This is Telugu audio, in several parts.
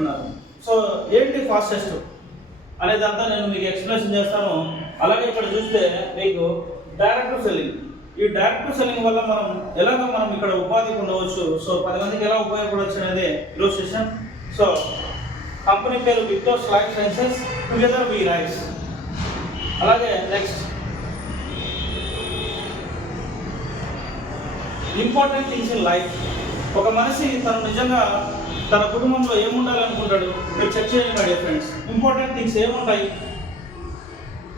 అంటున్నారు. సో ఏంటి ఫాస్టెస్ట్ అనేదంతా నేను మీకు ఎక్స్ప్లెనేషన్ చేస్తాను. అలాగే ఇక్కడ చూస్తే మీకు డైరెక్ట్ టు సెల్లింగ్, ఈ డైరెక్ట్ టు సెల్లింగ్ వల్ల మనం ఇక్కడ ఉపాధి పొందవచ్చు. సో 10 మందికి ఎలా ఉపయోగపడవచ్చు అనేది ఈరోజు సెషన్. సో కంపెనీ పేరు Victos life sciences, together we rise. అలాగే next important things in life. ఒక మనిషి తను నిజంగా తన కుటుంబంలో ఏముండాలనుకుంటాడు మీరు చెక్ చేయండి my dear friends. Important things ఏముంటాయి?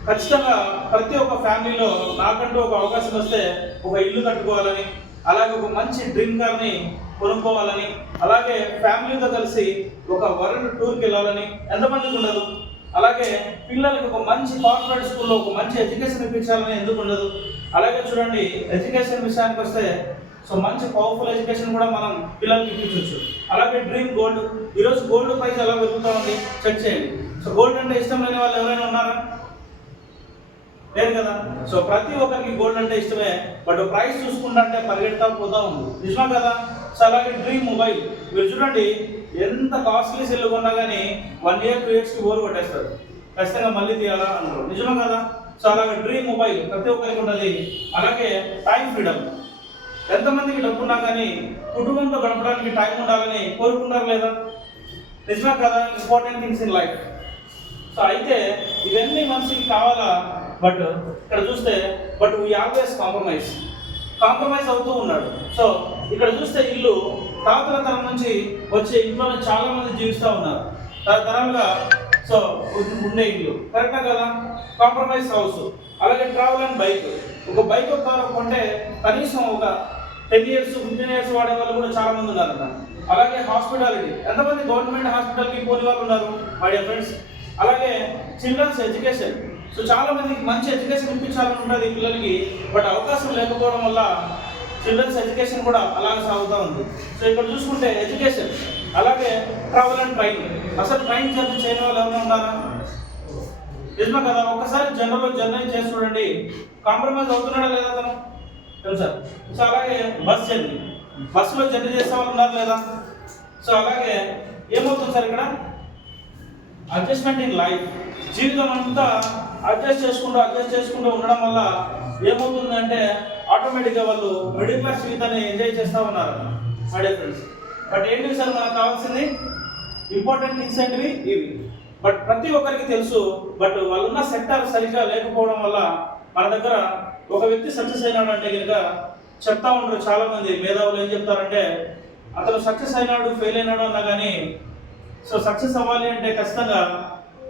ఖచ్చితంగా ప్రతి ఒక్క ఫ్యామిలీలో నాకంటూ ఒక అవకాశం వస్తే ఒక ఇల్లు కట్టుకోవాలని, అలాగే ఒక మంచి డ్రీమ్ కార్ని కొనుక్కోవాలని, అలాగే ఫ్యామిలీతో కలిసి ఒక వరల్డ్ టూర్కి వెళ్ళాలని ఎంతమందికి ఉండదు? అలాగే పిల్లలకి ఒక మంచి కార్పొరేట్ స్కూల్లో ఒక మంచి ఎడ్యుకేషన్ ఇప్పించాలని ఎందుకు ఉండదు? అలాగే చూడండి, ఎడ్యుకేషన్ విషయానికి వస్తే సో మంచి పవర్ఫుల్ ఎడ్యుకేషన్ కూడా మనం పిల్లలకి ఇప్పించవచ్చు. అలాగే డ్రీమ్ గోల్డ్. ఈరోజు గోల్డ్ ప్రైస్ ఎలా పెరుగుతూ ఉంది చెక్ చేయండి. సో గోల్డ్ అంటే ఇష్టం లేని వాళ్ళు ఎవరైనా ఉన్నారా? లేదు కదా. సో ప్రతి ఒక్కరికి గోల్డ్ అంటే ఇష్టమే, బట్ ప్రైస్ చూసుకుంటే పరిగెడతా పోతా ఉంది, నిజమా కదా? సో అలాగే డ్రీమ్ మొబైల్. మీరు చూడండి, ఎంత కాస్ట్లీ సెల్ కొన్నా కానీ 1 year 2 yearsకి బోర్ కొట్టేస్తారు, ఖచ్చితంగా మళ్ళీ తీయాలా అంటారు, నిజమా కదా? సో అలాగే డ్రీమ్ మొబైల్ ప్రతి ఒక్కరికి ఉంటుంది. అలాగే టైం ఫ్రీడమ్. ఎంతమందికి డబ్బున్నా కానీ కుటుంబంతో గడపడానికి టైం ఉండాలని కోరుకున్నారు లేదా? నిజమా కదా? Important things in life. So అయితే ఇవన్నీ మనిషికి కావాలా? బట్ ఇక్కడ చూస్తే వీ ఆల్వేస్ కాంప్రమైజ్ అవుతూ ఉన్నాడు. సో ఇక్కడ చూస్తే ఇల్లు తాతల తరం నుంచి వచ్చే ఇంట్లోనే చాలా మంది జీవిస్తూ ఉన్నారు, తరతరాలుగా సో ఉండే ఇల్లు, కరెక్టా కదా? Compromise house. అలాగే ట్రావెల్ అండ్ బైక్. ఒక బైక్ ఒక కారు కొంటే కనీసం ఒక 10 years 15 years వాడే వాళ్ళు కూడా చాలా మంది ఉన్నారట. అలాగే హాస్పిటాలిటీ. ఎంతమంది గవర్నమెంట్ హాస్పిటల్కి పోని వాళ్ళు ఉన్నారు మై డియర్ ఫ్రెండ్స్? అలాగే చిల్డ్రన్స్ ఎడ్యుకేషన్. సో చాలా మందికి మంచి ఎడ్యుకేషన్ ఇప్పించాలని ఉంటుంది పిల్లలకి, బట్ అవకాశం లేకపోవడం వల్ల చిల్డ్రన్స్ ఎడ్యుకేషన్ కూడా అలాగే సాగుతూ ఉంది. సో ఇక్కడ చూసుకుంటే ఎడ్యుకేషన్. అలాగే ట్రావెల్ అండ్ ట్రైన్. అసలు ట్రైన్ జర్నీ చేయని వాళ్ళు ఎవరైనా ఉన్నారా? నిజమా కదా? ఒకసారి జర్నీ చేసి చూడండి, కాంప్రమైజ్ అవుతున్నాడా లేదా అతను, తెలుసా? సో అలాగే బస్సులో జర్నీ చేసే వాళ్ళు ఉన్నారు లేదా? సో అలాగే ఏమవుతుంది సార్ ఇక్కడ? Adjustment in life. జీవితం అంతా అడ్జస్ట్ చేసుకుంటూ ఉండడం వల్ల ఏమవుతుందంటే ఆటోమేటిక్గా వాళ్ళు మిడిల్ క్లాస్ జీవితాన్ని ఎంజాయ్ చేస్తూ ఉన్నారు మై డియర్ ఫ్రెండ్స్. బట్ ఏంటి సార్ మనకు కావాల్సింది? ఇంపార్టెంట్ థింగ్స్ ఏంటివి? ఇవి. బట్ ప్రతి ఒక్కరికి తెలుసు, బట్ వాళ్ళున్న సెక్టర్ సరిగ్గా లేకపోవడం వల్ల మన దగ్గర ఒక వ్యక్తి సక్సెస్ అయినాడు అంటే కనుక చెప్తా ఉంటారు చాలా మంది మేధావులు. ఏం చెప్తారంటే అతను సక్సెస్ అయినాడు ఫెయిల్ అయినాడు అన్నా కానీ, సో సక్సెస్ అవ్వాలి అంటే ఖచ్చితంగా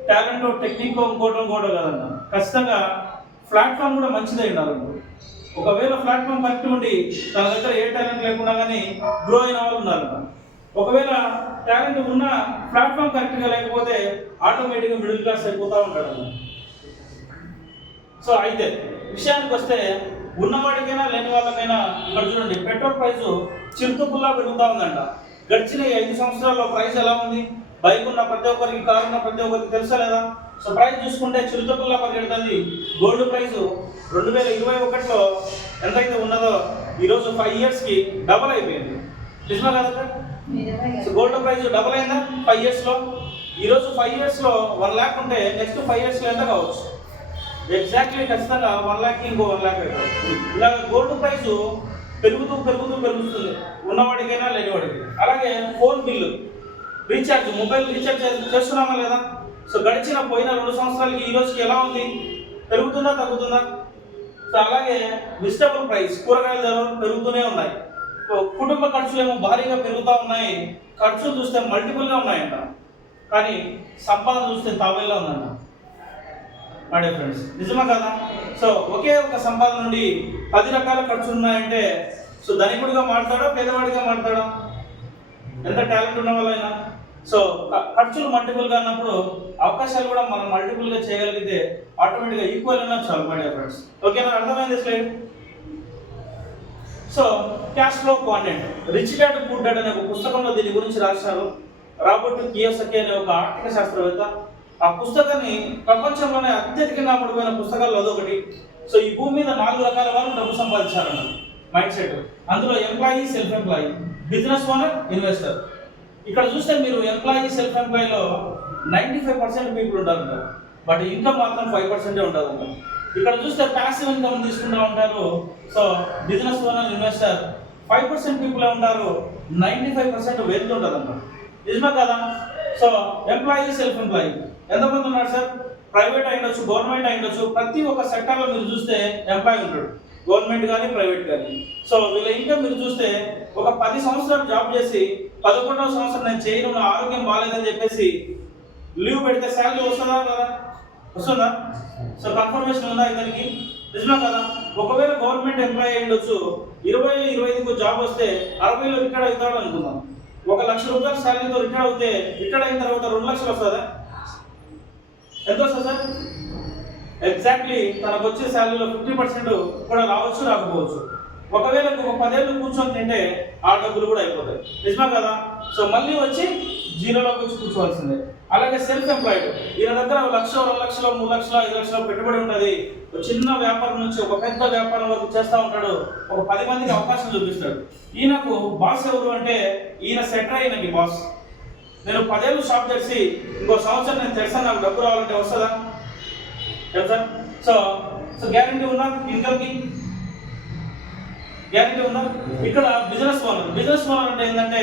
టాలెంట్ టెక్నిక్ ఇంకోవడం కదన్న, ఖచ్చితంగా ప్లాట్ఫామ్ కూడా మంచిదే ఉండాలి. ఒకవేళ ప్లాట్ఫామ్ కరెక్ట్ ఉండి తన దగ్గర ఏ టాలెంట్ లేకుండా కానీ గ్రో అయిన వాళ్ళు ఉన్నారన్న. ఒకవేళ టాలెంట్ ఉన్న ప్లాట్ఫామ్ కరెక్ట్గా లేకపోతే ఆటోమేటిక్గా మిడిల్ క్లాస్ అయిపోతూ ఉంటాడు అన్న. సో అయితే విషయానికి వస్తే ఉన్నవాడికైనా లేని వాళ్ళకైనా ఇక్కడ చూడండి, పెట్రోల్ ప్రైస్ చిరుతపుల్లా పెరుగుతూ ఉందంట. గడిచిన 5 సంవత్సరాల్లో ప్రైస్ ఎలా ఉంది? బైక్ ఉన్న ప్రతి ఒక్కరికి, కారు ఉన్న ప్రతి ఒక్కరికి తెలుసా లేదా? సో ప్రైస్ చూసుకుంటే చిరుతపుల్లా పరిగెడుతుంది. గోల్డ్ ప్రైస్ 2021లో ఎంతైతే ఉన్నదో ఈరోజు 5 yearsకి డబల్ అయిపోయింది, నిజమా కదా? సో గోల్డ్ ప్రైస్ డబల్ అయిందా 5 yearsలో? ఈరోజు 5 yearsలో 1 lakh ఉంటే నెక్స్ట్ 5 yearsలో ఎంత కావచ్చు? ఎగ్జాక్ట్లీ ఖచ్చితంగా 1 lakh ఇంకో 1 lakh అవుతుంది. ఇలా గోల్డ్ ప్రైస్ పెరుగుతుంది, ఉన్నవాడికైనా లేనివాడికి. అలాగే phone bill recharge, mobile recharge చేస్తున్నామా లేదా? సో పోయిన 2 సంవత్సరాలకి ఈ రోజుకి ఎలా ఉంది? పెరుగుతుందా తగ్గుతుందా? సో అలాగే వెజిటబుల్ ప్రైస్, కూరగాయల ధరలు పెరుగుతూనే ఉన్నాయి. కుటుంబ ఖర్చులు ఏమో భారీగా పెరుగుతూ ఉన్నాయి. ఖర్చులు చూస్తే మల్టిపుల్గా ఉన్నాయంట, కానీ సంపాదన చూస్తే తాబేలా ఉందంట మై డియర్ ఫ్రెండ్స్, నిజమా కదా? సో ఒకే ఒక సంపాదన నుండి 10 రకాల ఖర్చులు ఉన్నాయంటే సో ధనికుడిగా మారుతాడా పేదవాడిగా మారుతాడా? ఎంత టాలెంట్ ఉన్న వాళ్ళైనా. సో ఖర్చులు మల్టిపుల్గా అన్నప్పుడు అవకాశాలు కూడా మనం మల్టిపుల్గా చేయగలిగితే ఆటోమేటిక్గా ఈక్వల్ అయినా చాలు మై డియర్ ఫ్రెండ్స్. ఓకేనా? అర్థమైంది slide? So cash flow quadrant, rich dad poor dad అనే ఒక పుస్తకంలో దీని గురించి రాశారు రాబర్ట్ కియోసకి అనే ఒక ఆర్థిక శాస్త్రవేత్త. ఆ పుస్తకాన్ని ప్రపంచంలోనే అత్యధికంగా అమ్ముడుపోయిన పుస్తకాల్లో అదొకటి. సో ఈ భూమి మీద 4 రకాల వాళ్ళు డబ్బు సంపాదించారన్న మైండ్ సెట్. అందులో employee, self employee, business owner, investor. ఇక్కడ చూస్తే మీరు ఎంప్లాయీ సెల్ఫ్ ఎంప్లాయీలో 95% పీపుల్ ఉంటారంట, బట్ ఇన్కమ్ మాత్రం 5% ఉంటుందంట. ఇక్కడ చూస్తే ప్యాసివ్ ఇన్కమ్ తీసుకుంటూ ఉంటారు. So business owner, investor 5% people ఉంటారు, 95% వెల్త్ ఉంటుందంట. నిజమే కదా? సో ఎంప్లాయీ సెల్ఫ్ ఎంప్లాయీ ఎంతమంది ఉన్నారు సార్? ప్రైవేట్ అయ్యొచ్చు, గవర్నమెంట్ అయ్యొచ్చు, ప్రతి ఒక్క సెక్టార్లో మీరు చూస్తే ఎంప్లాయీ ఉంటాడు, గవర్నమెంట్ కానీ ప్రైవేట్ కానీ. సో వీళ్ళ ఇన్కమ్ మీరు చూస్తే ఒక 10 సంవత్సరాలు జాబ్ చేసి 11వ సంవత్సరం నేను చేయను, నా ఆరోగ్యం బాగాలేదని చెప్పేసి లీవ్ పెడితే శాలరీ వస్తుందా కదా? వస్తుందా? సో కన్ఫర్మేషన్ ఉందా ఇతనికి? నిజమే కదా? ఒకవేళ గవర్నమెంట్ ఎంప్లాయీ అయ్యొచ్చు, 20-25కు జాబ్ వస్తే 60లో రిటైర్ అవుతాడు అనుకుందాం. 1 లక్ష రూపాయల శాలరీతో రిటైర్ అవుతే రిటైర్ అయిన తర్వాత 2 లక్షలు వస్తుందా? ఎంత వస్తుంది సార్? ఎగ్జాక్ట్లీ తనకు వచ్చే శాలరీలో 50% కూడా రావచ్చు, రాకపోవచ్చు. ఒకవేళ ఒక 10 ఏళ్ళు కూర్చొని తింటే ఆ డబ్బులు కూడా అయిపోతాయి. నిజమే కదా? సో మళ్ళీ వచ్చి జీరోలోకి వచ్చి కూర్చోవాల్సిందే. అలాగే సెల్ఫ్ ఎంప్లాయిడ్, ఈయన దగ్గర 1 లక్ష, 2 లక్షలు, 3 లక్షలు, 5 లక్షలు పెట్టుబడి ఉంటుంది. చిన్న వ్యాపారం నుంచి ఒక పెద్ద వ్యాపారం వరకు చేస్తూ ఉంటాడు, ఒక 10 మందికి అవకాశం చూపిస్తాడు. ఈయనకు బాస్ ఎవరు అంటే ఈయన సెటర్, ఈయనకి బాస్. నేను 10 ఏళ్ళు షాప్ తెరిచి ఇంకో సంవత్సరం నేను తెరిచాను, నాకు డబ్బు రావాలంటే వస్తుందా? సార్ సో సో గ్యారంటీ ఉందా? ఇన్కమ్కి గ్యారంటీ ఉందా? ఇక్కడ బిజినెస్ ఓనర్ అంటే ఏంటంటే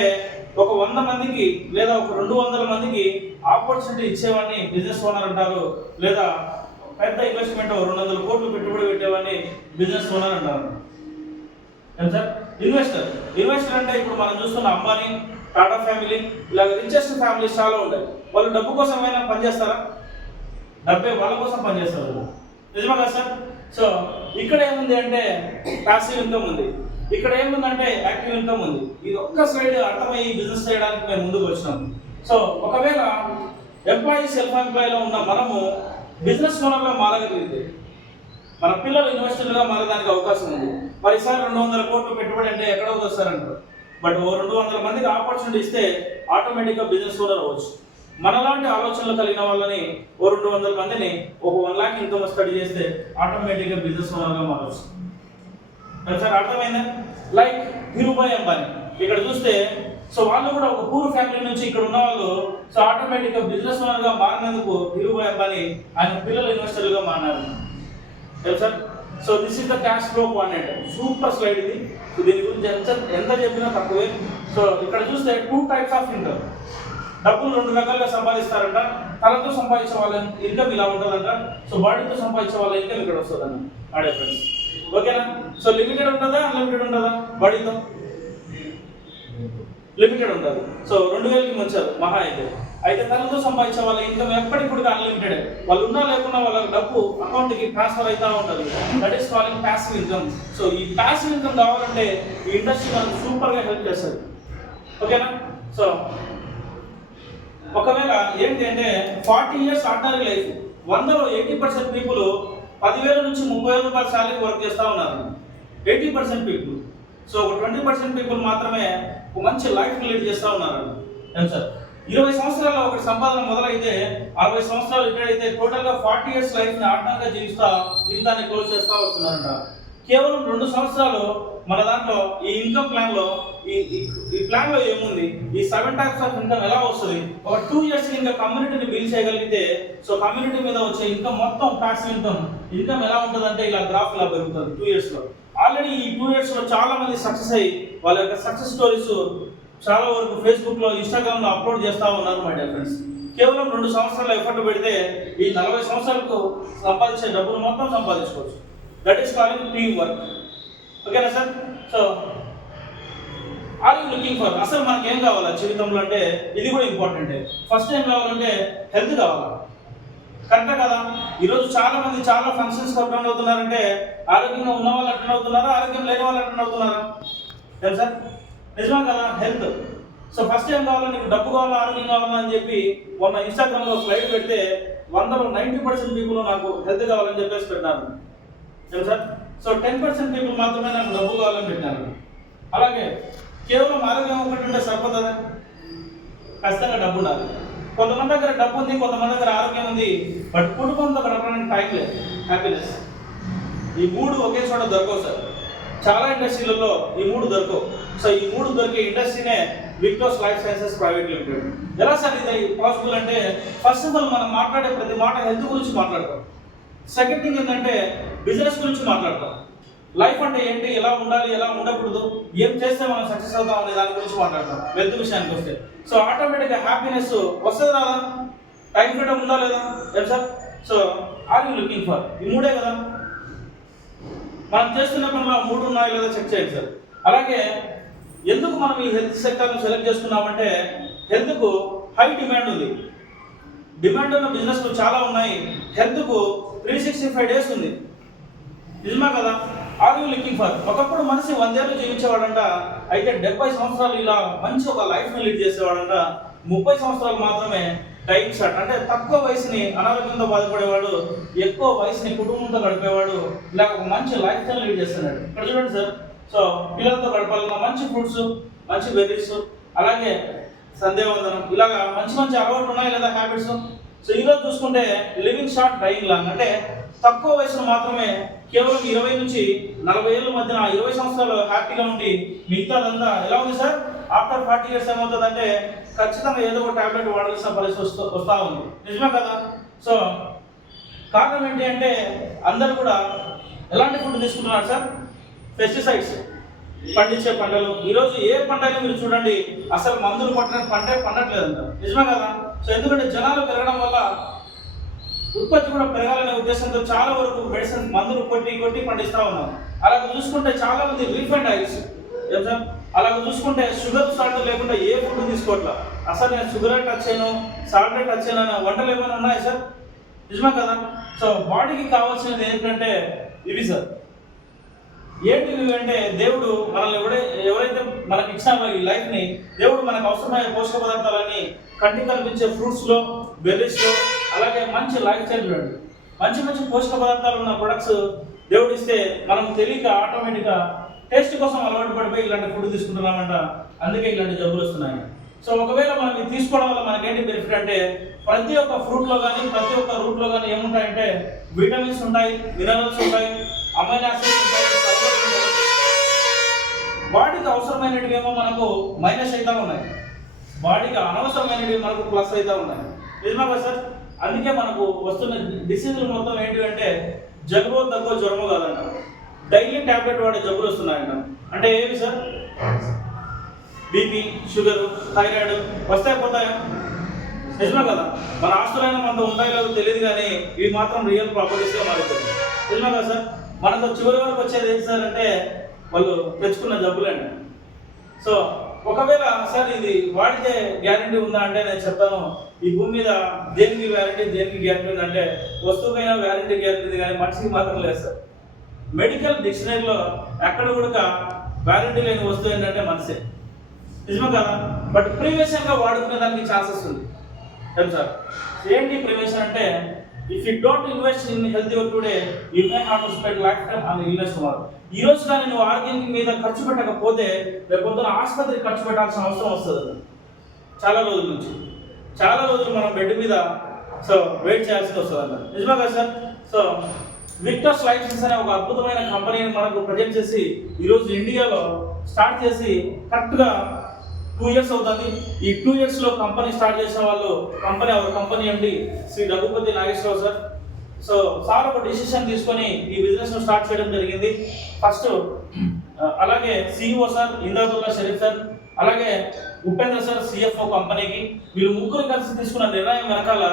ఒక 100 మందికి లేదా ఒక 200 మందికి ఆపర్చునిటీ ఇచ్చేవాడిని బిజినెస్ ఓనర్ అంటారు. లేదా పెద్ద ఇన్వెస్ట్మెంట్ 200 కోట్లు పెట్టుబడి పెట్టేవాడిని బిజినెస్ ఓనర్ అంటారు. సార్ ఇన్వెస్టర్ అంటే ఇప్పుడు మనం చూస్తున్న అంబానీ, టాటా ఫ్యామిలీ, ఇలాగ రిచెస్ట్ ఫ్యామిలీస్ చాలా ఉంటాయి. వాళ్ళు డబ్బు కోసం ఏమైనా పనిచేస్తారా? డబ్బే వాళ్ళ కోసం పనిచేస్తారు. నిజమే కదా సార్? సో ఇక్కడ ఏముంది అంటే ప్యాసివ్ ఇన్కమ్ ఉంది, ఇక్కడ ఏముందంటే యాక్టివ్ ఇన్కమ్ ఉంది. ఇది ఒక్క స్లైడ్ అర్థమయ్యి బిజినెస్ చేయడానికి మేము ముందుకు వచ్చినాం. సో ఒకవేళ ఎంప్లాయీ సెల్ఫ్ ఎంప్లాయీలో ఉన్న మనము బిజినెస్ ఓనర్గా మారగలిగితే మన పిల్లలు ఇన్వెస్టర్లుగా మారడానికి అవకాశం ఉంది. మరి ఈసారి 200 కోట్లు పెట్టుబడి అంటే ఎక్కడ వస్తారంటారు, బట్ 200 మందికి ఆపర్చునిటీ ఇస్తే ఆటోమేటిక్గా బిజినెస్ ఓనర్ అవ్వచ్చు. మనలాంటి ఆలోచనలు కలిగిన వాళ్ళని 200 మందిని ఒక 1 లాక్ ఇన్కమ్ స్టడీ చేస్తే ఆటోమేటిక్గా బిజినెస్ ఓనర్గా మారవచ్చు. సార్ అర్థమైందా? లైక్ ధీరుభాయ్ అంబానీ ఇక్కడ చూస్తే, సో వాళ్ళు కూడా ఒక పూర్ ఫ్యామిలీ నుంచి ఇక్కడ ఉన్న వాళ్ళు, సో ఆటోమేటిక్గా బిజినెస్ ఓనర్గా మారినందుకు ధీరుభాయ్ అంబానీ ఆయన పిల్లలు ఇన్వెస్టర్లుగా మారినారు. Sir so this is the cash flow point. Super slide ఇది. సో దీని గురించి ఎంత చెప్పినా తక్కువే. సో ఇక్కడ చూస్తే 2 టైప్స్ ఆఫ్ ఇన్కమ్. డబ్బులు 2 రకాలుగా సంపాదిస్తారంట. తలతో సంపాదించే వాళ్ళ ఇన్కమ్ ఇలా ఉంటుందంట, సో బాడీతో సంపాదించే వాళ్ళ ఇన్కమ్ ఇక్కడ వస్తుందంట. ఆడే ఫ్రెండ్స్ ఓకేనా? సో లిమిటెడ్ ఉంటుందా, అన్లిమిటెడ్ ఉంటుందా? బాడీతో లిమిటెడ్ ఉంటుంది. సో 2000కి ముంచారు మహా అయితే తనతో సంపాదించే వాళ్ళ ఇన్కమ్ ఎప్పటికీ అన్లిమిటెడ్. వాళ్ళు ఉన్నా లేకున్నా వాళ్ళ డబ్బు అకౌంట్కి ట్రాన్స్ఫర్ అవుతూ ఉంటుంది. That is calling passive income. So ఈ ప్యాసివ్ ఇన్కమ్ కావాలంటే ఈ ఇండస్ట్రీ మనకు సూపర్గా హెల్ప్ చేస్తుంది. ఓకేనా? సో ఒకవేళ ఏంటి అంటే 40 ఇయర్స్ ఆర్డినరీ లైఫ్, 100లో 80% పీపుల్ 10,000 నుంచి 30,000 రూపాయల శాలరీ వర్క్ చేస్తూ ఉన్నారు. 80% పీపుల్. సో ఒక 20% పీపుల్ మాత్రమే ఒక మంచి లైఫ్ లీడ్ చేస్తూ ఉన్నారు. ఏం సార్ 20 సంవత్సరాల్లో ఒకటి సంపాదన మొదలైతే 60 సంవత్సరాలు రిటైర్ అయితే టోటల్గా 40 ఇయర్స్ లైఫ్ని ఆర్డినరీగా జీవితాన్ని క్లోజ్ చేస్తూ వస్తున్నారంట. కేవలం 2 సంవత్సరాలు మన దాంట్లో ఈ ఇన్కమ్ ప్లాన్లో ఈ ప్లాన్లో ఏముంది, ఈ 7 టైప్స్ ఆఫ్ ఇన్కమ్ ఎలా వస్తుంది, ఒక 2 ఇయర్స్ ఇంకా కమ్యూనిటీని బిల్డ్ చేయగలిగితే, సో కమ్యూనిటీ మీద వచ్చే ఇన్కమ్ మొత్తం ప్యాసివ్ ఇన్కమ్ ఎలా ఉంటుందంటే ఇలా గ్రాఫ్ ఇలా పెరుగుతుంది 2 ఇయర్స్లో. ఆల్రెడీ ఈ 2 ఇయర్స్లో చాలా మంది సక్సెస్ అయ్యి వాళ్ళ యొక్క సక్సెస్ స్టోరీస్ చాలా వరకు ఫేస్బుక్లో, ఇన్స్టాగ్రామ్లో అప్లోడ్ చేస్తూ ఉన్నారు మై డియర్ ఫ్రెండ్స్. కేవలం 2 సంవత్సరాల ఎఫర్ట్ పెడితే ఈ 40 సంవత్సరాలకు సంపాదించే డబ్బులు మొత్తం సంపాదించుకోవచ్చు. That is calling team work. ఓకేనా sir? So are you looking for, అసలు మనకి ఏం కావాలా జీవితంలో అంటే ఇది కూడా ఇంపార్టెంటే. ఫస్ట్ ఏం కావాలంటే హెల్త్ కావాలా, కరెక్టా కదా? ఈరోజు చాలా మంది చాలా ఫంక్షన్స్ అటెండ్ అవుతున్నారంటే ఆరోగ్యంగా ఉన్న వాళ్ళు అటెండ్ అవుతున్నారా, ఆరోగ్యం లేని వాళ్ళు అటెండ్ అవుతున్నారా? ఏం సార్ నిజమే కదా? హెల్త్. సో ఫస్ట్ ఏం కావాలా, నీకు డబ్బు కావాలా, ఆరోగ్యం కావాలా అని చెప్పి మొన్న ఇన్స్టాగ్రామ్లో స్లైడ్ పెడితే 100లో 90% పీపుల్ నాకు హెల్త్ కావాలని చెప్పేసి పెట్టినారు. ఏం సార్? సో 10% పీపుల్ మాత్రమే నాకు డబ్బు కావాలని పెట్టినారు. అలాగే కేవలం ఆరోగ్యం ఒకటి ఉంటే సరిపోతుందా? ఖచ్చితంగా డబ్బు ఉండాలి. కొంతమంది దగ్గర డబ్బు ఉంది, కొంతమంది దగ్గర ఆరోగ్యం ఉంది, బట్ కుటుంబంతో గడపడానికి టైం లేదు, హ్యాపీనెస్. ఈ 3 ఒకే చోట దొరకవు సార్. చాలా ఇండస్ట్రీలలో ఈ 3 దొరకవు. సో ఈ 3 దొరికే ఇండస్ట్రీనే విక్టోస్ లైఫ్ సైన్సెస్ ప్రైవేట్ లిమిటెడ్. ఎలా సార్ ఇది పాసిబుల్ అంటే, ఫస్ట్ ఆఫ్ ఆల్ మనం మాట్లాడే ప్రతి మాట హెల్త్ గురించి మాట్లాడతాం. సెకండ్ థింగ్ ఏంటంటే బిజినెస్ గురించి మాట్లాడతాం. లైఫ్ అంటే ఏంటి, ఎలా ఉండాలి, ఎలా ఉండకూడదు, ఏం చేస్తే మనం సక్సెస్ అవుతాం అనే దాని గురించి మాట్లాడతాం. వెల్త్ విషయానికి వస్తే సో ఆటోమేటిక్గా హ్యాపీనెస్ వస్తుంది రాదా, టైం ఫ్రీడమ్ ఉందా లేదా, ఏం sir? So are you looking for ఈ మూడే కదా. మనం చేస్తున్న పనిలో మూడు ఉన్నాయో లేదా చెక్ చేయండి సార్. అలాగే ఎందుకు మనం ఈ హెల్త్ సెక్టర్ను సెలెక్ట్ చేసుకున్నామంటే, హెల్త్కు హై డిమాండ్ ఉంది. డిమాండ్ ఉన్న బిజినెస్లు చాలా ఉన్నాయి. హెల్త్కు 365 days ఉంది. నిజమా కదా? Are you looking for? ఒకప్పుడు మనిషి 100 ఏళ్ళు జీవించేవాడంట, అయితే 70 సంవత్సరాలు ఇలా మంచి ఒక లైఫ్ని లీడ్ చేసేవాడంట. 30 సంవత్సరాలు మాత్రమే టైం షార్ట్, అంటే తక్కువ వయసుని అనారోగ్యంతో బాధపడేవాడు, ఎక్కువ వయసుని కుటుంబంతో గడిపేవాడు ఇలా ఒక మంచి లైఫ్ స్టైల్ లీడ్ చేస్తున్నాడు. ఇక్కడ చూడండి సార్. సో పిల్లలతో గడపాలన్నా మంచి ఫ్రూట్స్, మంచి బెర్రీస్, అలాగే సందేహవందనం, ఇలాగా మంచి మంచి అలవాట్లు ఉన్నాయి లేదా హ్యాబిట్స్. సో ఈరోజు చూసుకుంటే లివింగ్ షార్ట్ డైయింగ్ లాంగ్, అంటే తక్కువ వయసులో మాత్రమే కేవలం 20 నుంచి 40 ఏళ్ళ మధ్యన 20 సంవత్సరాలు హ్యాపీగా ఉండి మిగతాదంతా ఎలా ఉంది సార్? ఆఫ్టర్ 40 years ఏమవుతుందంటే ఖచ్చితంగా ఏదో ఒక టాబ్లెట్ వాడాల్సిన పరిస్థితి వస్తూ ఉంది. నిజమే కదా? సో కారణం ఏంటి అంటే, అందరూ కూడా ఎలాంటి ఫుడ్ తీసుకుంటున్నారు సార్? పెస్టిసైడ్స్ పండించే పంటలు. ఈరోజు ఏ పంటని మీరు చూడండి, అసలు మందులు కొట్టిన పంటే పండట్లేదంట. నిజమే కదా? సో ఎందుకంటే జనాలు పెరగడం వల్ల ఉత్పత్తి కూడా పెరగాలనే ఉద్దేశంతో చాలా వరకు మెడిసిన్ మందులు కొట్టి పండిస్తూ ఉన్నాం. అలాగే చూసుకుంటే చాలా మంది రీఫైండ్ ఆయిల్స్, అలాగే చూసుకుంటే షుగర్ సాల్ట్ లేకుండా ఏ ఫుడ్ తీసుకోవట్లా. అసలు నేను షుగర్ టచ్ చేయను, సాల్ట్ టచ్ చేయను అనే వంటలు ఏమైనా ఉన్నాయి సార్? నిజమే కదా? సో బాడీకి కావాల్సినది ఏంటంటే ఇవి సార్. ఏంటి ఇవి అంటే, దేవుడు మనల్ని ఎవరైతే మనకి ఇచ్చిన ఈ లైఫ్ని, దేవుడు మనకు అవసరమైన పోషక పదార్థాలని కంటికి కనిపించే ఫ్రూట్స్లో, బెర్రీస్లో, అలాగే మంచి లైఫ్ స్టైల్ చూడండి, మంచి మంచి పోషక పదార్థాలు ఉన్న ప్రొడక్ట్స్ దేవుడు ఇస్తే మనం తెలియక ఆటోమేటిక్గా టేస్ట్ కోసం అలవాటు పడిపోయి ఇలాంటి ఫుడ్ తీసుకుంటున్నామంట. అందుకే ఇలాంటి జబ్బులు వస్తున్నాయి. సో ఒకవేళ మనం ఇది తీసుకోవడం వల్ల మనకేంటి బెనిఫిట్ అంటే, ప్రతి ఒక్క ఫ్రూట్లో కానీ ప్రతి ఒక్క రూట్లో కానీ ఏముంటాయంటే విటమిన్స్ ఉంటాయి, మినరల్స్ ఉంటాయి, అమైనో యాసిడ్స్ ఉంటాయి, బాడీకి అవసరమైనవి ఏమో మనకు మైనస్ అయితే ఉన్నాయి, బాడీకి అనవసరమైనవి మనకు ప్లస్ అయితే ఉన్నాయి. నిజమా కదా సార్? అందుకే మనకు వస్తున్న డిసీజులు మొత్తం ఏంటి అంటే, జలుబో దగ్గో జ్వరమో కాదంట, డైలీ ట్యాబ్లెట్ వాడే జబ్బులు వస్తున్నాయంట. అంటే ఏమి సార్? బీపీ, షుగర్, థైరాయిడ్ వస్తాయి పోతాయా? నిజమే కదా? మన ఆస్తులైనా మనతో ఉంటాయో లేదో తెలియదు, కానీ ఇవి మాత్రం రియల్ ప్రాపర్టీస్గా మారుతుంది. నిజమే కదా సార్? మనతో చివరి వరకు వచ్చేది ఏంటి సార్ అంటే, వాళ్ళు తెచ్చుకున్న జబ్బులండి. సో ఒకవేళ సార్ ఇది వాడితే గ్యారంటీ ఉందా అంటే, నేను చెప్తాను, ఈ భూమి మీద దేనికి వ్యారంటీ, దేనికి గ్యారంటీ ఉందంటే, వస్తువుకైనా వ్యారంటీ గ్యారంటీ, కానీ మనిషికి మాత్రం లేదు సార్. మెడికల్ డిక్షనరీలో ఎక్కడ కూడా వ్యారంటీ లేని వస్తువు ఏంటంటే మనిషే. నిజమే కదా? బట్ ప్రివెన్షన్గా వాడుకునే దానికి ఛాన్సెస్ ఉంది. ఏం సార్? ఏంటి ప్రివెన్షన్ అంటే, if you don't invest in health your today, you may have to spend life time on illness tomorrow. ఈ రోజు కానీ నువ్వు ఆరోగ్యం మీద ఖర్చు పెట్టకపోతే రేపు పొద్దున ఆసుపత్రికి ఖర్చు పెట్టాల్సిన అవసరం వస్తుంది. చాలా రోజుల నుంచి చాలా రోజులు మనం బెడ్ మీద సో వెయిట్ చేయాల్సి వస్తుంది అన్న. నిజమే కదా సార్? సో విక్టోస్ లైఫ్ సైన్సెస్ అనే ఒక అద్భుతమైన కంపెనీని మనకు ప్రజెంట్ చేసి ఈరోజు ఇండియాలో స్టార్ట్ చేసి కరెక్ట్గా 2 years అవుతుంది. ఈ 2 yearsలో కంపెనీ స్టార్ట్ చేసిన వాళ్ళు company MD Shri Raghupathi Nageswara Rao sir. So sir ఒక డిసిషన్ తీసుకొని ఈ బిజినెస్ను స్టార్ట్ చేయడం జరిగింది. ఫస్ట్ అలాగే సిఇఓ సార్ ఇంద్రదుల్లా షరీఫ్ సార్, అలాగే ఉపేంద్ర సార్ సిఎఫ్ఓ కంపెనీకి. వీళ్ళు ముగ్గురు కలిసి తీసుకున్న నిర్ణయం వెనకాల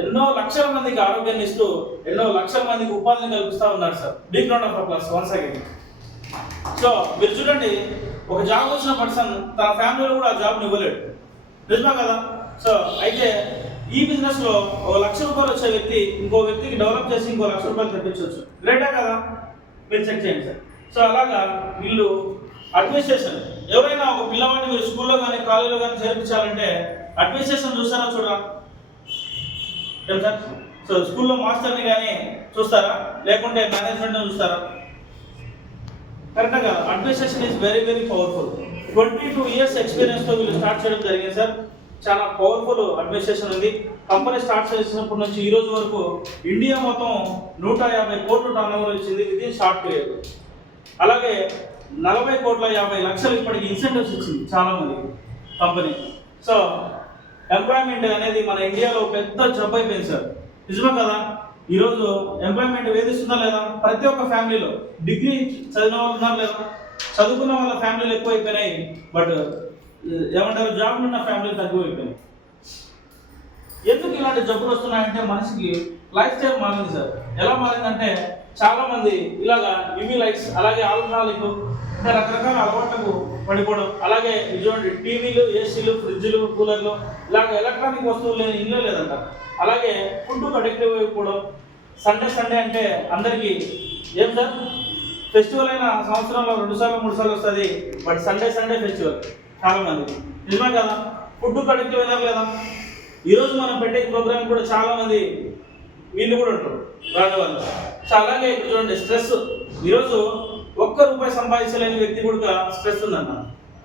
ఎన్నో లక్షల మందికి ఆరోగ్యాన్ని ఇస్తూ ఎన్నో లక్షల మందికి ఉపాధిని కల్పిస్తూ ఉన్నారు sir. Big round of applause once again. So మీరు చూడండి, ఒక జాబ్ వచ్చిన పర్సన్ తన ఫ్యామిలీలో కూడా ఆ జాబ్ని ఇవ్వలేడు. నిజమా కదా? సో అయితే ఈ బిజినెస్లో ₹1,00,000 వచ్చే వ్యక్తి ఇంకో వ్యక్తికి డెవలప్ చేసి ఇంకో ₹1,00,000 తెప్పించవచ్చు. గ్రేటే కదా? మీరు చెక్ చేయండి సార్. సో అలాగా వీళ్ళు అడ్మినిస్ట్రేషన్, ఎవరైనా ఒక పిల్లవాడిని మీరు స్కూల్లో కానీ కాలేజీలో కానీ చేర్పించాలంటే అడ్మినిస్ట్రేషన్ చూస్తారా చూడరా? ఏం సార్? సో స్కూల్లో మాస్టర్ని కానీ చూస్తారా, లేకుంటే మేనేజ్మెంట్ని చూస్తారా? కరెక్ట్గా administration is very very powerful. 22 years ఎక్స్పీరియన్స్తో వీళ్ళు స్టార్ట్ చేయడం జరిగింది సార్. చాలా పవర్ఫుల్ అడ్మినిస్ట్రేషన్ ఉంది. కంపెనీ స్టార్ట్ చేసినప్పటి నుంచి ఈ రోజు వరకు ఇండియా మొత్తం 150 కోట్ల టర్నోవర్ ఇచ్చింది విదిన్ షార్ట్ పీరియడ్. అలాగే 40,50,00,000 ఇప్పటికి ఇన్సెంటివ్స్ ఇచ్చింది చాలా మందికి. కంపెనీ. సో ఎంప్లాయ్మెంట్ అనేది మన ఇండియాలో పెద్ద జబ్బు అయిపోయింది సార్. నిజమే కదా? ఈరోజు ఎంప్లాయ్మెంట్ వేధిస్తుందా లేదా? ప్రతి ఒక్క ఫ్యామిలీలో డిగ్రీ చదివిన వాళ్ళు ఉన్నారు లేదా? చదువుకున్న వాళ్ళ ఫ్యామిలీలు ఎక్కువైపోయినాయి, బట్ ఏమంటారు, జాబ్లు ఉన్న ఫ్యామిలీలు తక్కువైపోయినాయి. ఎందుకు ఇలాంటి జబ్బులు వస్తున్నాయంటే మనిషికి లైఫ్ స్టైల్ మారింది సార్. ఎలా మారిందంటే చాలా మంది ఇలాగా యూవీ లైట్స్, అలాగే ఆల్కహాలిక్, అంటే రకరకాల అలవాట్లకు పడిపోవడం, అలాగే ఇటువంటి టీవీలు, ఏసీలు, ఫ్రిడ్జ్లు, కూలర్లు, ఇలాగ ఎలక్ట్రానిక్ వస్తువులు లేని ఇల్లు లేదంట. అలాగే ఫుడ్కు అడిక్టివ్ అయిపోవడం. సండే అంటే అందరికీ ఏం సార్, ఫెస్టివల్ అయినా సంవత్సరంలో 2 సార్లు 3 సార్లు వస్తుంది, బట్ సండే ఫెస్టివల్ చాలా మంది. నిజమే కదా? ఫుడ్కు అడిక్టివ్ అయినారు లేదా? ఈరోజు మనం పెట్టే ప్రోగ్రామ్ కూడా చాలా మంది వీళ్ళు కూడా ఉంటారు రాని వాళ్ళు. సో అలాగే ఇప్పుడు చూడండి, స్ట్రెస్. ఈరోజు ₹1 సంపాదించలేని వ్యక్తి కూడా స్ట్రెస్ ఉందన్న.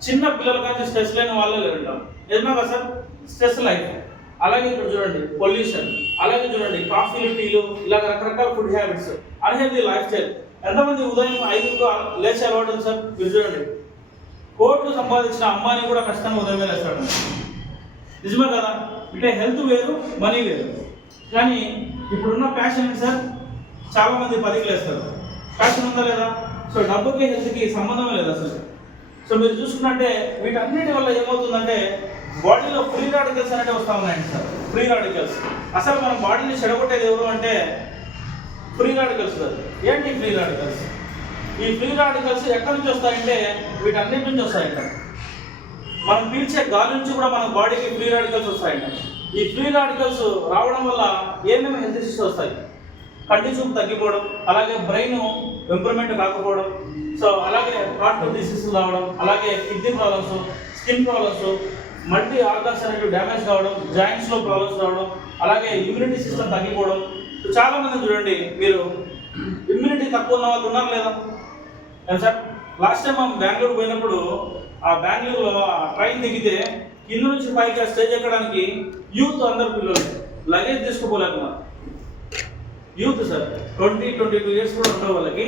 చిన్న పిల్లల కానీ స్ట్రెస్ లేని వాళ్ళే లేదంటాం. నిజమే కదా సార్? Stress life. అలాగే ఇప్పుడు చూడండి పొల్యూషన్, అలాగే చూడండి కాఫీలు, టీలు, ఇలాగ రకరకాల food habits, unhealthy life style. ఎంతమంది ఉదయం 5కు లేచే అలవాటు ఉంది సార్? మీరు చూడండి, కోట్లు సంపాదించిన అమ్మాయిని కూడా కష్టంగా ఉదయమే లేస్తాడు. నిజమే కదా? అంటే హెల్త్ వేరు, మనీ వేరు. కానీ ఇప్పుడున్న ప్యాషన్ ఏంటి సార్? చాలా మంది 10కి లేస్తారు. ప్యాషన్ ఉందా లేదా? సో డబ్బుకి హెల్త్కి సంబంధమే లేదు అసలు. సో మీరు చూసుకున్నట్టే వీటన్నిటి వల్ల ఏమవుతుందంటే బాడీలో ఫ్రీ రాడికల్స్ అనేవి వస్తూ ఉన్నాయండి సార్. Free radicals. అసలు మనం బాడీని చెడగొట్టేది ఎవరు అంటే ఫ్రీ రాడికల్స్ సార్. ఏంటి ఫ్రీ రాడికల్స్? ఈ ఫ్రీ రాడికల్స్ ఎక్కడి నుంచి వస్తాయంటే వీటన్నిటి నుంచి వస్తాయంట. మనం పీల్చే గాలి నుంచి కూడా మన బాడీకి ఫ్రీ రాడికల్స్ వస్తాయంట. ఈ ఫ్రీ రాడికల్స్ రావడం వల్ల ఏమేమి హెల్త్ ఇష్యూస్ వస్తాయి? కంటి చూపు తగ్గిపోవడం, అలాగే బ్రెయిన్ ఇంప్రూవ్మెంట్ కాకపోవడం, సో అలాగే హార్ట్ డిసీజ్ రావడం, అలాగే kidney problems, skin problems, multi organs అనేవి డ్యామేజ్ కావడం, జాయింట్స్లో ప్రాబ్లమ్స్ రావడం, అలాగే ఇమ్యూనిటీ సిస్టమ్ తగ్గిపోవడం. చాలా మంది చూడండి, మీరు ఇమ్యూనిటీ తక్కువ ఉన్న వాళ్ళు ఉన్నారు లేదా? సార్ లాస్ట్ టైం మనం బెంగళూరు పోయినప్పుడు ఆ బెంగళూరులో ట్రైన్ దిగితే కింద నుంచి పైకి ఆ స్టేజ్ ఎక్కడానికి యూత్ అందరు పిల్లలు లగేజ్ తీసుకోపోలేకున్నారు. యూత్ సార్ 20-22 ఇయర్స్ కూడా ఉండవు వాళ్ళకి.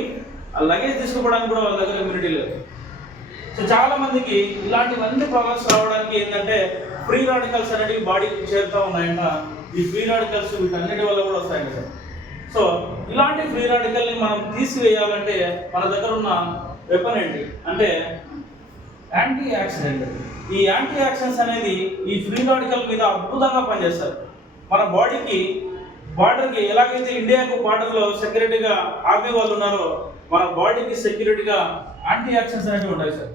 ఆ లగేజ్ తీసుకోవడానికి కూడా వాళ్ళ దగ్గర ఇమ్యూనిటీ లేదు. సో చాలా మందికి ఇలాంటివన్నీ ప్రాబ్లమ్స్ రావడానికి ఏంటంటే ఫ్రీ రాడికల్స్ అనేవి బాడీకి చేరుతూ ఉన్నాయంట. ఈ ఫ్రీ రాడికల్స్ వీటన్నిటి వల్ల కూడా వస్తాయంట సార్. సో ఇలాంటి ఫ్రీ రాడికల్ని మనం తీసివేయాలంటే మన దగ్గర ఉన్న వెపన్ ఏంటి అంటే యాంటీ యాక్సిడెంట్. ఈ యాంటీ యాక్సిడెంట్స్ అనేది ఈ ఫ్రీ రాడికల్ మీద అద్భుతంగా పనిచేస్తారు. మన బాడీకి బార్డర్కి ఎలాగైతే ఇండియాకు బార్డర్లో సెక్యూరిటీగా ఆర్మీ వాళ్ళు ఉన్నారో, మన బాడీకి సెక్యూరిటీగా యాంటీ యాక్సిడెంట్స్ అనేవి ఉంటాయి సార్.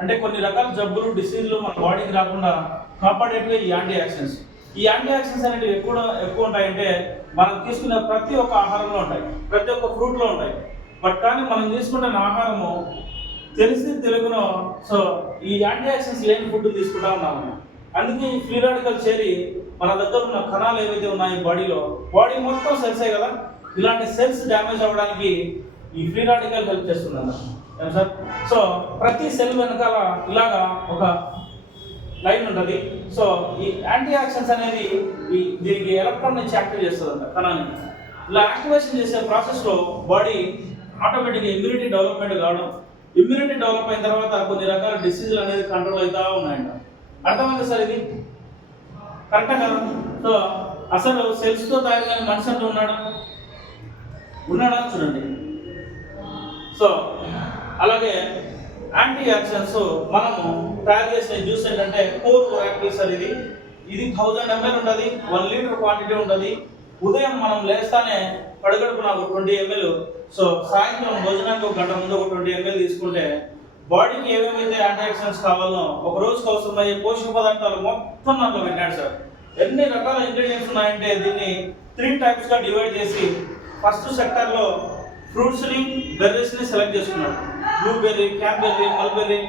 అంటే కొన్ని రకాల జబ్బులు, డిసీజులు మన బాడీకి రాకుండా కాపాడేటివి ఈ యాంటీ యాక్సిడెంట్స్. ఈ యాంటీ యాక్సిడెంట్స్ అనేవి ఎక్కువ ఉంటాయంటే మనం తీసుకునే ప్రతి ఒక్క ఆహారంలో ఉంటాయి, ప్రతి ఒక్క ఫ్రూట్లో ఉంటాయి. బట్ కానీ మనం తీసుకుంటున్న ఆహారము తెలిసి తెలుగునో సో ఈ యాంటీ యాక్సిడెంట్స్ లేని ఫుడ్ తీసుకుంటా ఉన్నాము. అందుకే ఈ ఫ్రీ రాడికల్ చేరి మన దగ్గర ఉన్న కణాలు ఏవైతే ఉన్నాయో బాడీలో, బాడీ మొత్తం సెల్సే కదా, ఇలాంటి సెల్స్ డ్యామేజ్ అవ్వడానికి ఈ ఫ్రీ రాడికల్ హెల్ప్ చేస్తుంది సార్. సో ప్రతి సెల్ వెనకాల ఇలాగా ఒక లైన్ ఉంటుంది. సో ఈ యాంటీ యాక్సిడెంట్స్ అనేది దీనికి ఎలక్ట్రాన్ నుంచి యాక్టివ్ చేస్తుందంట కణాన్ని. ఇలా యాక్టివేషన్ చేసే ప్రాసెస్లో బాడీ ఆటోమేటిక్గా ఇమ్యూనిటీ డెవలప్మెంట్ కావడం, ఇమ్యూనిటీ డెవలప్ అయిన తర్వాత కొన్ని రకాల డిసీజులు అనేది కంట్రోల్ అవుతూ ఉన్నాయంట. అర్థమైంది సార్? ఇది కరెక్టా కదా? సో అసలు సెల్స్తో తయారు కానీ మనిషి అంటూ ఉన్నాడా చూడండి. సో అలాగే యాంటీ యాక్సిడెంట్స్ మనము తయారు చేసిన జ్యూస్ ఏంటంటే కోర్ యాపిల్ సార్. ఇది 1000 ml ఉంటుంది, 1 లీటర్ క్వాంటిటీ ఉంటుంది. ఉదయం మనం లేస్తానే పడగడుపు నాకు 20 ml. సో సాయంత్రం భోజనానికి 1 గంట ముందు 20 ml తీసుకుంటే బాడీకి ఏమేమైతే యాంటీ ఆక్సిడెంట్స్ కావాలో ఒక రోజుకి అవసరమయ్యే పోషక పదార్థాలు మొత్తం దాంట్లో పెట్టాడు సార్. ఎన్ని రకాల ఇంగ్రీడియంట్స్ ఉన్నాయంటే దీన్ని 3 టైప్స్గా డివైడ్ చేసి ఫస్ట్ సెక్టర్లో ఫ్రూట్స్ని, బెర్రీస్ని సెలెక్ట్ చేసుకున్నాడు. బ్లూబెర్రీ, క్యాన్బెర్రీ, మల్బెర్రీ,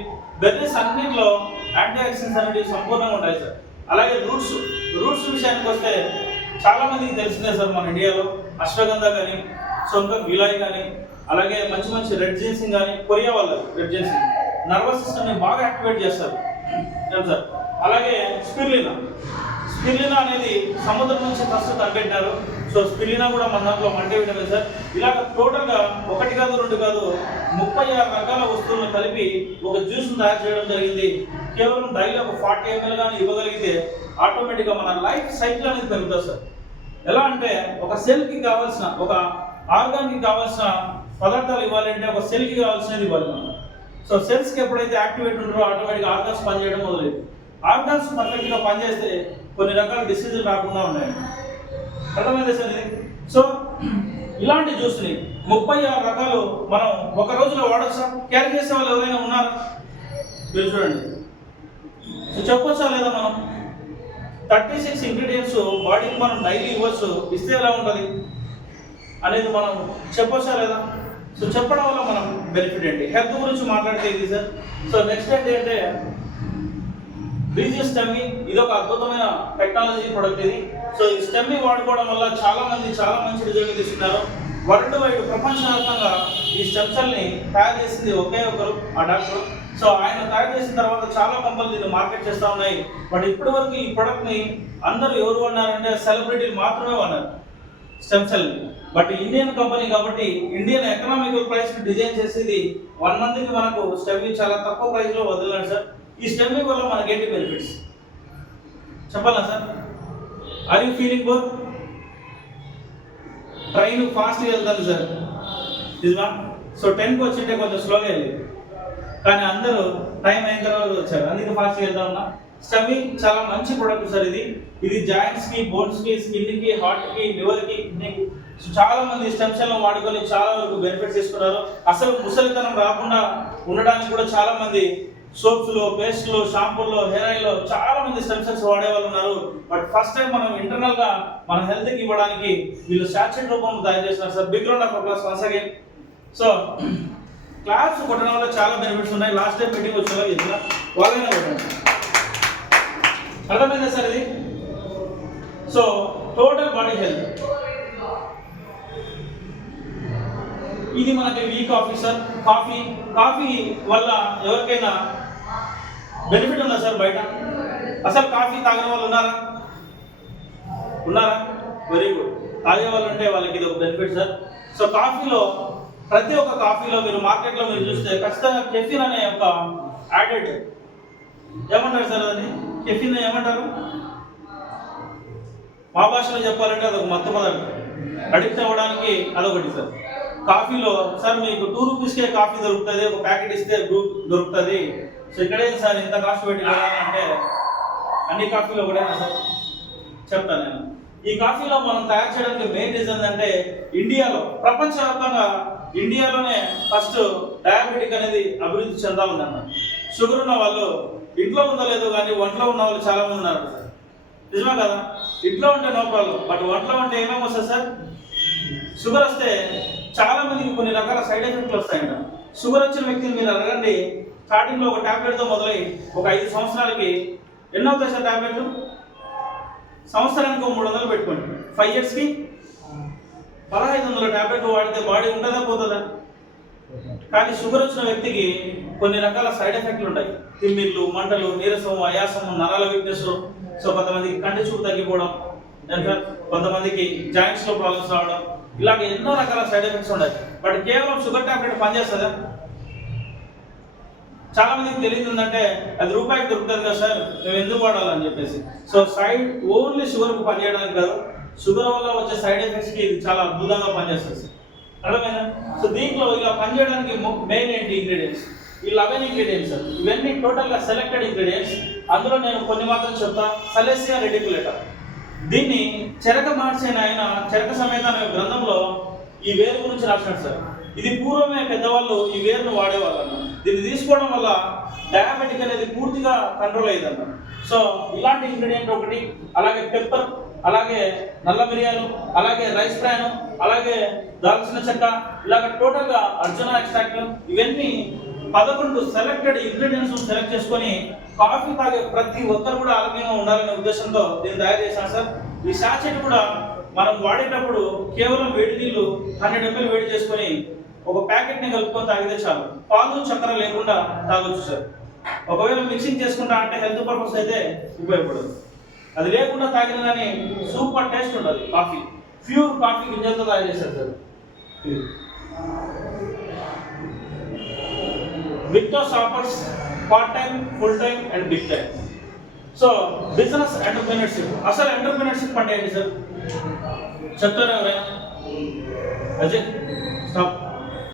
బెర్రీస్ అన్నింటిలో యాంటీ ఆక్సిడెంట్స్ అనేవి సంపూర్ణంగా ఉంటాయి సార్. అలాగే రూట్స్ విషయానికి వస్తే చాలా మందికి తెలిసిందే సార్, మన ఇండియాలో అశ్వగంధ కానీ, సొంత గిలాయి కానీ, అలాగే మంచి రెడ్ జిన్సింగ్ కానీ, కొరియా వాళ్ళ రెడ్ జిన్సింగ్ నర్వస్ సిస్టమ్ని బాగా యాక్టివేట్ చేస్తారు సార్. అలాగే స్పిరులినా స్పిరులినా అనేది సముద్రం నుంచి ఫస్ట్ కనిపెట్టినారు. సో స్పిరులినా కూడా మన దాంట్లో మల్టీవిటమిన్ సార్. ఇలాగ టోటల్గా 1 కాదు 2 కాదు 36 రకాల వస్తువులను కలిపి ఒక జ్యూస్ను తయారు చేయడం జరిగింది. కేవలం డైలీ ఒక 40 ml కానీ ఇవ్వగలిగితే ఆటోమేటిక్గా మన లైఫ్ సైకిల్ అనేది పెరుగుతుంది సార్. ఎలా అంటే ఒక సెల్కి కావాల్సిన, ఒక ఆర్గాన్కి కావాల్సిన పదార్థాలు ఇవ్వాలంటే ఒక సెల్కి కావాల్సినది ఇవ్వాలి మనం. సో సెల్స్కి ఎప్పుడైతే యాక్టివేట్ ఉంటారో ఆటోమేటిక్గా ఆర్గాన్స్ పనిచేయడం మొదలైంది. ఆర్గాన్స్ పర్ఫెక్ట్గా పనిచేస్తే కొన్ని రకాల డిసీజులు రాకుండా ఉన్నాయి. అర్థమైంది సార్ ఇది. సో ఇలాంటి జ్యూస్ని 36 రకాలు మనం ఒక రోజులో వాడచ్చా? క్యారీ చేసే వాళ్ళు ఎవరైనా ఉన్నారా? మీరు చూడండి. సో చెప్పొచ్చా లేదా? మనం 36 ఇంగ్రీడియంట్స్ బాడీకి మనం డైలీ ఇవ్వచ్చు. ఇస్తే ఎలా ఉంటుంది అనేది మనం చెప్పొచ్చా లేదా? సో చెప్పడం వల్ల మనం బెనిఫిట్ ఏంటి? హెల్త్ గురించి మాట్లాడితే ఇది సార్. సో నెక్స్ట్ ఏంటంటే బ్రీజియస్ స్టెమ్మీ. ఇది ఒక అద్భుతమైన టెక్నాలజీ ప్రొడక్ట్ ఇది. సో ఈ స్టెమ్మీ వాడుకోవడం వల్ల చాలా మంచి రిజల్ట్ తీసుకున్నారు. వరల్డ్ వైడ్ ప్రపంచవ్యాప్తంగా ఈ స్టెమ్ సెల్ని తయారు చేసింది ఒకే ఒకరు, ఆ డాక్టర్. సో ఆయన తయారు చేసిన తర్వాత చాలా కంపెనీలు దీన్ని మార్కెట్ చేస్తూ ఉన్నాయి. బట్ ఇప్పటి వరకు ఈ ప్రొడక్ట్ని అందరూ ఎవరు కొన్నారంటే సెలబ్రిటీలు మాత్రమే కొన్నారు స్టెమ్ సెల్ని. బట్ ఇండియన్ కంపెనీ కాబట్టి ఇండియన్ ఎకనామికల్ ప్రైస్ డిజైన్ చేసేది 1 మంత్కి మనకు స్టెమ్మీ చాలా తక్కువ ప్రైస్లో వదిలినాడు సార్. ఈ స్టెమ్మీ వల్ల మనకి ఏంటి బెనిఫిట్స్ చెప్పాలా sir? Are you feeling good? Train ఫాస్ట్గా వెళ్తుంది సార్, నిజమా? సో 10కి వచ్చింటే కొంచెం స్లోగా వెళ్ళేది, కానీ అందరూ టైం అయిన తర్వాత వచ్చారు, అందుకే ఫాస్ట్గా వెళ్తా ఉన్నా. స్టెమ్మీ చాలా మంచి ప్రొడక్ట్ సార్. ఇది జాయింట్స్కి, బోన్స్కి, స్కిన్కి, హార్ట్కి, లివర్కి, కిడ్నీకి చాలా మంది స్టెమ్ సెల్ వాడుకొని చాలా వరకు బెనిఫిట్స్ తీసుకున్నారు. అసలు ముసలితనం రాకుండా ఉండడానికి కూడా చాలా మంది సోప్స్లో, పేస్ట్లో, షాంపూల్లో, హెయిర్ ఆయిల్లో చాలా మంది స్టెమ్ సెల్స్ వాడే వాళ్ళు ఉన్నారు. బట్ ఫస్ట్ టైం మనం ఇంటర్నల్గా మన హెల్త్కి ఇవ్వడానికి వీళ్ళు సాచెట్ రూపంలో తయారు చేస్తున్నారు sir. Big round of applause once again. So claps కొట్టడం వల్ల చాలా బెనిఫిట్స్ ఉన్నాయి. లాస్ట్ టైం మీటింగ్ వచ్చేలా ఇట్లా వాళ్ళైనా కొట్టండి. అర్థమైందా సార్ ఇది? సో టోటల్ బాడీ హెల్త్ ఇది మనకి వీ కాఫీ సార్. కాఫీ వల్ల ఎవరికైనా బెనిఫిట్ ఉందా సార్? బయట అసలు కాఫీ తాగిన వాళ్ళు ఉన్నారా? Very good. తాగే వాళ్ళు ఉంటే వాళ్ళకి ఇది ఒక బెనిఫిట్ సార్. సో కాఫీలో, ప్రతి ఒక్క కాఫీలో మీరు మార్కెట్లో మీరు చూస్తే ఖచ్చితంగా కెఫిన్ అనే ఒక యాడెడ్, ఏమంటారు సార్ అది? కెఫిన్ ఏమంటారు? మా భాషలో చెప్పాలంటే అదొక మత్తు పదార్థం. అడిక్ట్ అవ్వడానికి అదొకటి సార్. కాఫీలో సార్ మీకు 2 రూపీస్కే కాఫీ దొరుకుతుంది, ఒక ప్యాకెట్ ఇస్తే దొరుకుతుంది. సో ఇక్కడేం సార్ ఇంత కాస్ట్ పెట్టి అంటే అన్ని కాఫీలో కూడా సార్ చెప్తాను నేను. ఈ కాఫీలో మనం తయారు చేయడానికి మెయిన్ రీజన్ అంటే ఇండియాలో, ప్రపంచవ్యాప్తంగా ఇండియాలోనే ఫస్ట్ డయాబెటిక్ అనేది అభివృద్ధి చెందా ఉందన్నమాట. షుగర్ ఉన్న వాళ్ళు ఇంట్లో ఉందో లేదో కానీ ఒంట్లో ఉన్న వాళ్ళు చాలా మంది ఉన్నారు సార్. నిజమే కదా? ఇంట్లో ఉంటే నో ప్రాబ్లం, బట్ ఒంట్లో ఉంటే ఏమేమి వస్తుంది సార్? షుగర్ వస్తే చాలా మందికి కొన్ని రకాల సైడ్ ఎఫెక్ట్లు వస్తాయంట. షుగర్ వచ్చిన వ్యక్తిని మీరు అడగండి, స్టార్టింగ్లో ఒక ట్యాబ్లెట్తో మొదలై ఒక 5 సంవత్సరాలకి ఎన్ని అవుతాయి సార్ ట్యాబ్లెట్లు? సంవత్సరానికి 300 పెట్టుకోండి. 5 ఇయర్స్కి 1500 ట్యాబ్లెట్లు వాడితే బాడీ ఉంటుందా పోతుందా? కానీ షుగర్ వచ్చిన వ్యక్తికి కొన్ని రకాల సైడ్ ఎఫెక్ట్లు ఉంటాయి. తిమ్మిర్లు, మంటలు, నీరసం, ఆయాసం, నరాల వీక్నెస్. సో కొంతమందికి కంటి చూపు తగ్గిపోవడం, కొంతమందికి జాయింట్స్లో ప్రాబ్లమ్స్ రావడం, ఇలాగ ఎన్నో రకాల సైడ్ ఎఫెక్ట్స్ ఉన్నాయి. బట్ కేవలం షుగర్ ట్యాబ్లెట్ పనిచేస్తుందా? చాలా మందికి తెలియదు ఏంటంటే అది రూపాయికి దొరుకుతుంది కదా సార్, మేము ఎందుకు వాడాలని చెప్పేసి. సో సైడ్ ఓన్లీ షుగర్కి పనిచేయడానికి కాదు, షుగర్ వల్ల వచ్చే సైడ్ ఎఫెక్ట్స్కి ఇది చాలా అద్భుతంగా పనిచేస్తుంది సార్. అర్థమైందా? సో దీంట్లో ఇలా పనిచేయడానికి మెయిన్ ఏంటి ఇంగ్రీడియంట్స్? ఈ 11 ఇంగ్రీడియంట్స్ సార్. ఇవన్నీ టోటల్గా సెలెక్టెడ్ ఇంగ్రీడియంట్స్. అందులో నేను కొన్ని మాత్రం చెప్తా. సలెసియా రెటికులేటా, దీన్ని చెరక మార్చిన ఆయన చెరక సమేత అనే గ్రంథంలో ఈ వేరు గురించి రాసినాడు సార్. ఇది పూర్వమే పెద్దవాళ్ళు ఈ వేరును వాడేవాళ్ళు అన్న. దీన్ని తీసుకోవడం వల్ల డయాబెటిక్ అనేది పూర్తిగా కంట్రోల్ అయ్యిందన్న. సో ఇలాంటి ఇంగ్రీడియంట్ ఒకటి, అలాగే పెప్పర్, అలాగే నల్ల మిరియాలు, అలాగే రైస్ బ్రాన్, అలాగే దాల్చిన చెక్క, ఇలాగ టోటల్గా అర్జున ఎక్స్ట్రాక్ట్, ఇవన్నీ 11 సెలెక్టెడ్ ఇంగ్రీడియంట్స్ సెలెక్ట్ చేసుకొని కాఫీ తాగే ప్రతి ఒక్కరు కూడా ఆరోగ్యంగా ఉండాలనే ఉద్దేశంతో దీన్ని తయారు చేశాను సార్. ఈ సాచెట్ కూడా మనం వాడేటప్పుడు కేవలం వేడి నీళ్ళు 100 ml వేడి చేసుకొని ఒక ప్యాకెట్ని కలుపుకొని తాగితే చాలు. పాలు, చక్కెర లేకుండా తాగొచ్చు సార్. ఒకవేళ మిక్సింగ్ చేసుకుంటా అంటే హెల్త్ పర్పస్ అయితే ఉపయోగపడదు. అది లేకుండా తాగిన కానీ సూపర్ టేస్ట్ ఉంటుంది కాఫీ. ప్యూర్ కాఫీ గింజలతో తయారు చేశారు sir. Victos offers part time, full time and big time. So business entrepreneurship, అసలు ఎంటర్ప్రినర్షిప్ అంటే ఏంటి సార్ చెప్తారా ఎవరైనా? అజయ్ స్టాప్.